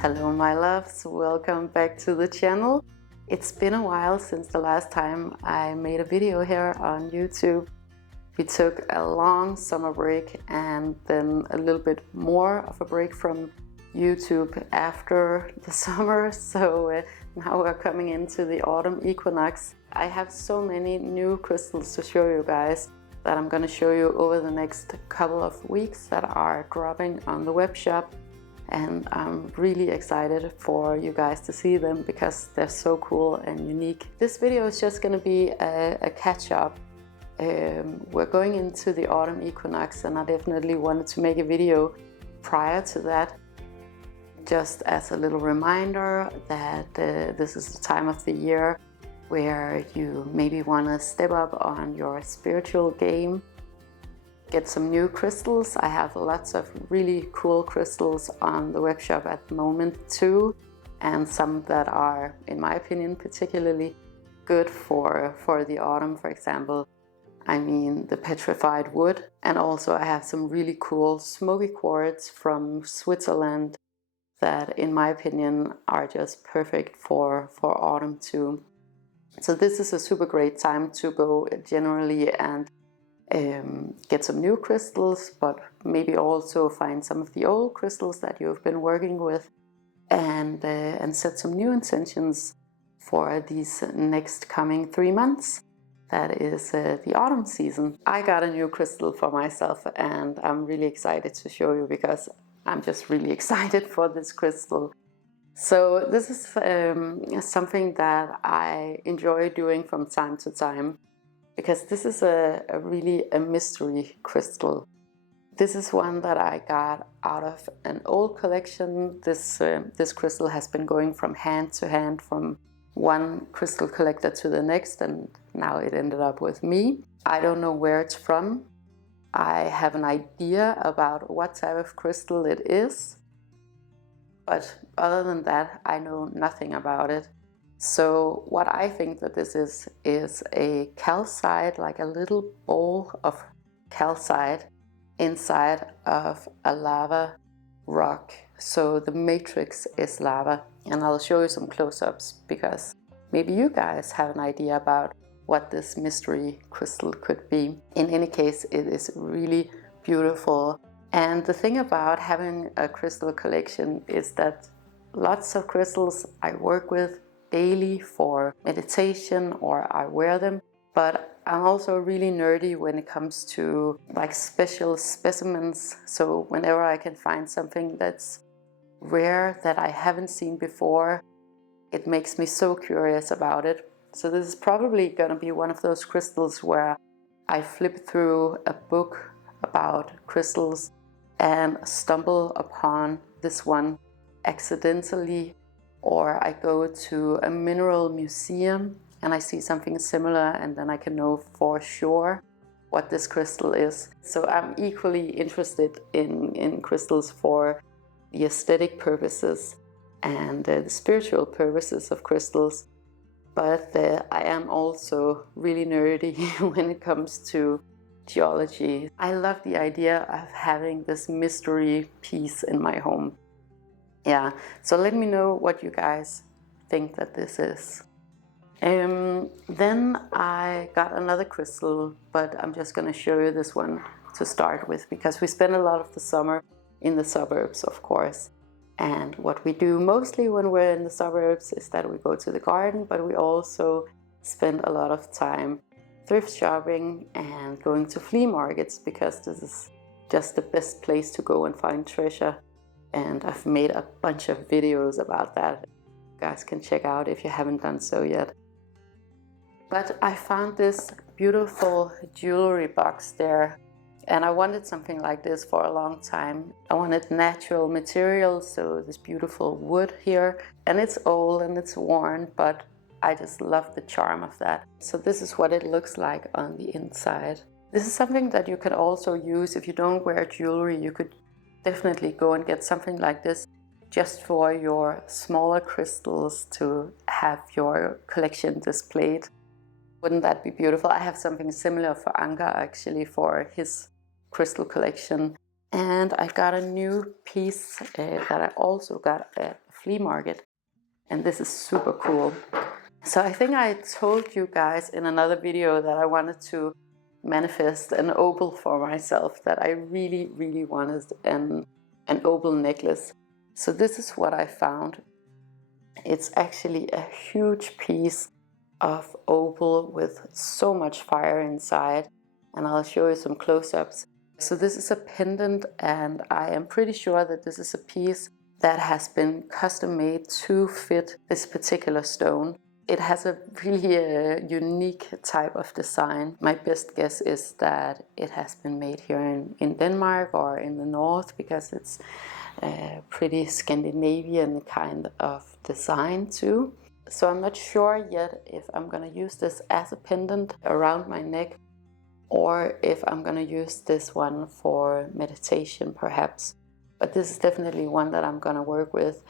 Hello my loves, welcome back to the channel. It's been a while since the last time I made a video here on YouTube. We took a long summer break and then a little bit more of a break from YouTube after the summer, so now we're coming into the autumn equinox. I have so many new crystals to show you guys that I'm going to show you over the next couple of weeks that are dropping on the web shop. And I'm really excited for you guys to see them because they're so cool and unique. This video is just going to be a catch-up. We're going into the autumn equinox and I definitely wanted to make a video prior to that, just as a little reminder that this is the time of the year where you maybe want to step up on your spiritual game. Get some new crystals. I have lots of really cool crystals on the web shop at the moment too, and some that are, in my opinion, particularly good for the autumn. For example, I mean the petrified wood, and also I have some really cool smoky quartz from Switzerland that, in my opinion, are just perfect for autumn too. So this is a super great time to go generally and get some new crystals, but maybe also find some of the old crystals that you've been working with and set some new intentions for these next coming 3 months. That is the autumn season. I got a new crystal for myself and I'm really excited to show you because I'm just really excited for this crystal. So this is something that I enjoy doing from time to time, because this is really a mystery crystal. This is one that I got out of an old collection. This crystal has been going from hand to hand, from one crystal collector to the next, and now it ended up with me. I don't know where it's from. I have an idea about what type of crystal it is, but other than that, I know nothing about it. So what I think that this is a calcite, like a little bowl of calcite inside of a lava rock. So the matrix is lava, and I'll show you some close-ups because maybe you guys have an idea about what this mystery crystal could be. In any case, it is really beautiful. And the thing about having a crystal collection is that lots of crystals I work with daily for meditation, or I wear them, but I'm also really nerdy when it comes to like special specimens. So whenever I can find something that's rare that I haven't seen before, it makes me so curious about it. So this is probably gonna be one of those crystals where I flip through a book about crystals and stumble upon this one accidentally, or I go to a mineral museum and I see something similar, and then I can know for sure what this crystal is. So I'm equally interested in crystals for the aesthetic purposes and the spiritual purposes of crystals, but I am also really nerdy when it comes to geology. I love the idea of having this mystery piece in my home. Yeah, so let me know what you guys think that this is. Then I got another crystal, but I'm just going to show you this one to start with, because we spend a lot of the summer in the suburbs, of course. And what we do mostly when we're in the suburbs is that we go to the garden, but we also spend a lot of time thrift shopping and going to flea markets, because this is just the best place to go and find treasure. And I've made a bunch of videos about that. You guys can check out if you haven't done so yet. But I found this beautiful jewelry box there, and I wanted something like this for a long time. I wanted natural materials, so this beautiful wood here, and it's old and it's worn, but I just love the charm of that. So this is what it looks like on the inside. This is something that you can also use if you don't wear jewelry. You could definitely go and get something like this just for your smaller crystals to have your collection displayed. Wouldn't that be beautiful? I have something similar for Anka, actually, for his crystal collection. And I got a new piece that I also got flea market, and this is super cool. So I think I told you guys in another video that I wanted to manifest an opal for myself, that I really wanted an opal necklace. So this is what I found. It's actually a huge piece of opal with so much fire inside, and I'll show you some close-ups. So this is a pendant, and I am pretty sure that this is a piece that has been custom made to fit this particular stone. It has a really unique type of design. My best guess is that it has been made here in Denmark or in the north, because it's a pretty Scandinavian kind of design too. So I'm not sure yet if I'm gonna use this as a pendant around my neck, or if I'm gonna use this one for meditation perhaps. But this is definitely one that I'm gonna work with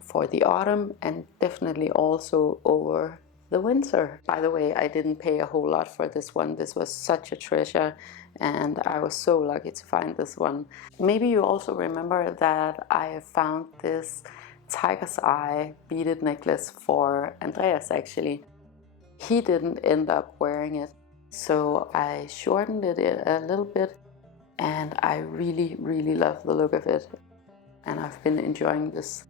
for the autumn, and definitely also over the winter. By the way, I didn't pay a whole lot for this one. This was such a treasure, and I was so lucky to find this one. Maybe you also remember that I found this tiger's eye beaded necklace for Andreas actually. He didn't end up wearing it, so I shortened it a little bit, and I really love the look of it. And I've been enjoying this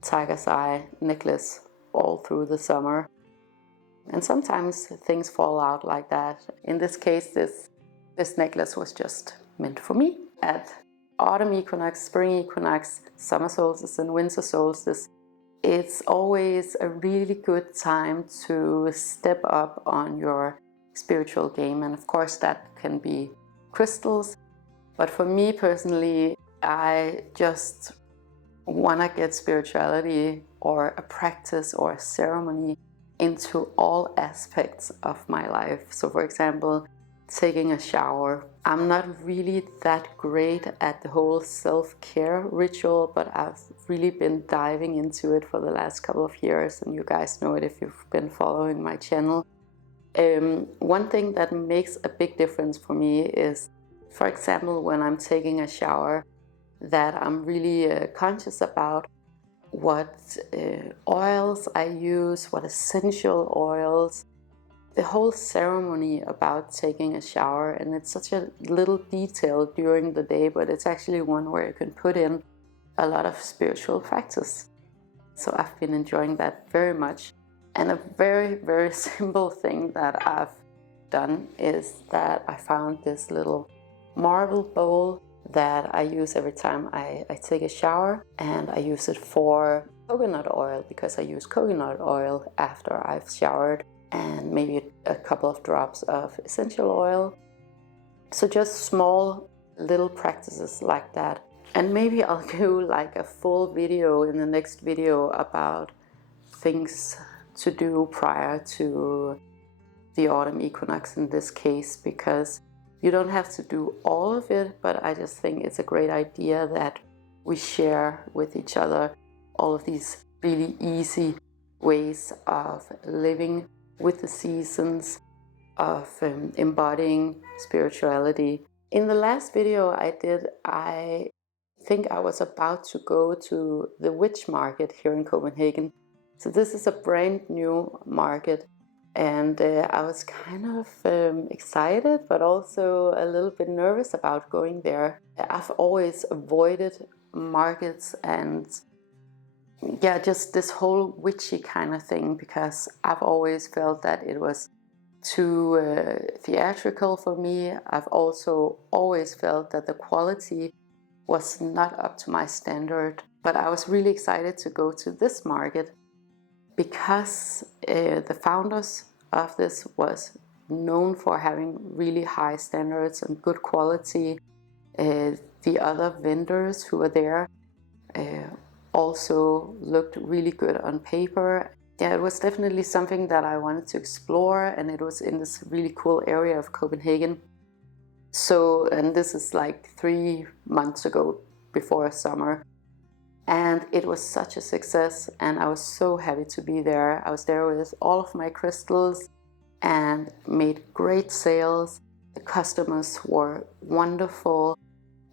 tiger's eye necklace all through the summer. And sometimes things fall out like that. In this case, this necklace was just meant for me. At autumn equinox, spring equinox, summer solstice and winter solstice, it's always a really good time to step up on your spiritual game. And of course that can be crystals. But for me personally, I just want to get spirituality or a practice or a ceremony into all aspects of my life. So for example, taking a shower. I'm not really that great at the whole self-care ritual, but I've really been diving into it for the last couple of years, and you guys know it if you've been following my channel. One thing that makes a big difference for me is, for example, when I'm taking a shower, that I'm really conscious about what oils I use, what essential oils, the whole ceremony about taking a shower. And it's such a little detail during the day, but it's actually one where you can put in a lot of spiritual practice. So I've been enjoying that very much. And a very simple thing that I've done is that I found this little marble bowl that I use every time I take a shower, and I use it for coconut oil, because I use coconut oil after I've showered, and maybe a couple of drops of essential oil. So just small little practices like that. And maybe I'll do like a full video in the next video about things to do prior to the autumn equinox in this case, because you don't have to do all of it, but I just think it's a great idea that we share with each other all of these really easy ways of living with the seasons, of embodying spirituality. In the last video I did, I think I was about to go to the witch market here in Copenhagen. So this is a brand new market. And I was kind of excited, but also a little bit nervous about going there. I've always avoided markets and just this whole witchy kind of thing, because I've always felt that it was too theatrical for me. I've also always felt that the quality was not up to my standard. But I was really excited to go to this market, because the founders of this was known for having really high standards and good quality. The other vendors who were there also looked really good on paper. Yeah, it was definitely something that I wanted to explore, and it was in this really cool area of Copenhagen. So, and this is like 3 months ago, before summer. And it was such a success, and I was so happy to be there. I was there with all of my crystals and made great sales. The customers were wonderful.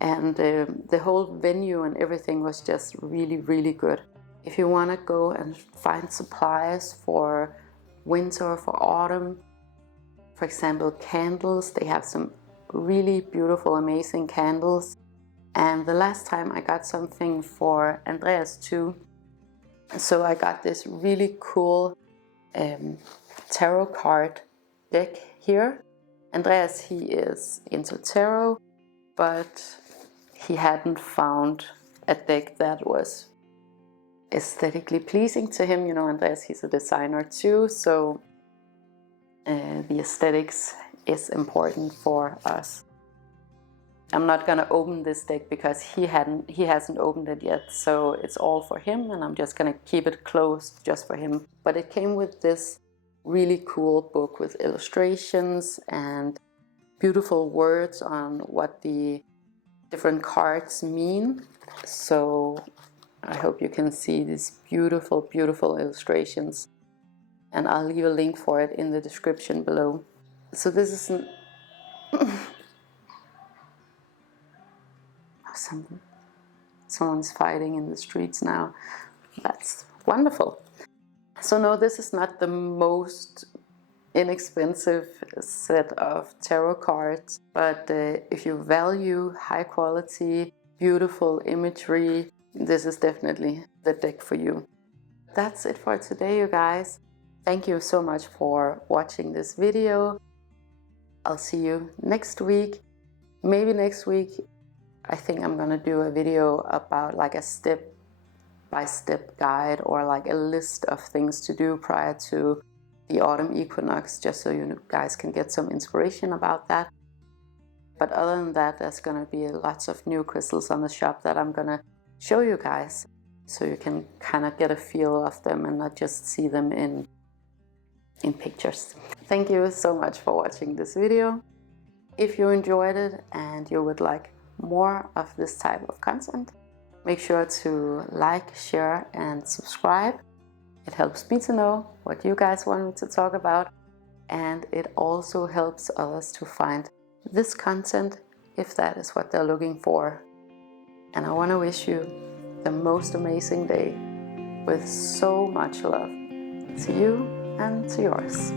and the whole venue and everything was just really, really good. If you want to go and find supplies for winter, for autumn, for example candles, they have some really beautiful, amazing candles. And the last time I got something for Andreas too. So I got this really cool tarot card deck here. Andreas, he is into tarot, but he hadn't found a deck that was aesthetically pleasing to him. You know, Andreas, he's a designer too, so the aesthetics is important for us. I'm not gonna open this deck because he hasn't opened it yet, so it's all for him, and I'm just gonna keep it closed just for him. But it came with this really cool book with illustrations and beautiful words on what the different cards mean. So I hope you can see these beautiful, beautiful illustrations, and I'll leave a link for it in the description below. So this is an someone's fighting in the streets now. That's wonderful. So no, this is not the most inexpensive set of tarot cards, but if you value high quality, beautiful imagery, this is definitely the deck for you. That's it for today, you guys. Thank you so much for watching this video. I'll see you next week. Maybe next week I think I'm gonna do a video about like a step-by-step guide, or like a list of things to do prior to the autumn equinox, just so you guys can get some inspiration about that. But other than that, there's gonna be lots of new crystals on the shop that I'm gonna show you guys, so you can kind of get a feel of them and not just see them in pictures. Thank you so much for watching this video. If you enjoyed it and you would like more of this type of content, make sure to like, share and subscribe. It helps me to know what you guys want me to talk about, and it also helps others to find this content if that is what they're looking for. And I want to wish you the most amazing day with so much love to you and to yours.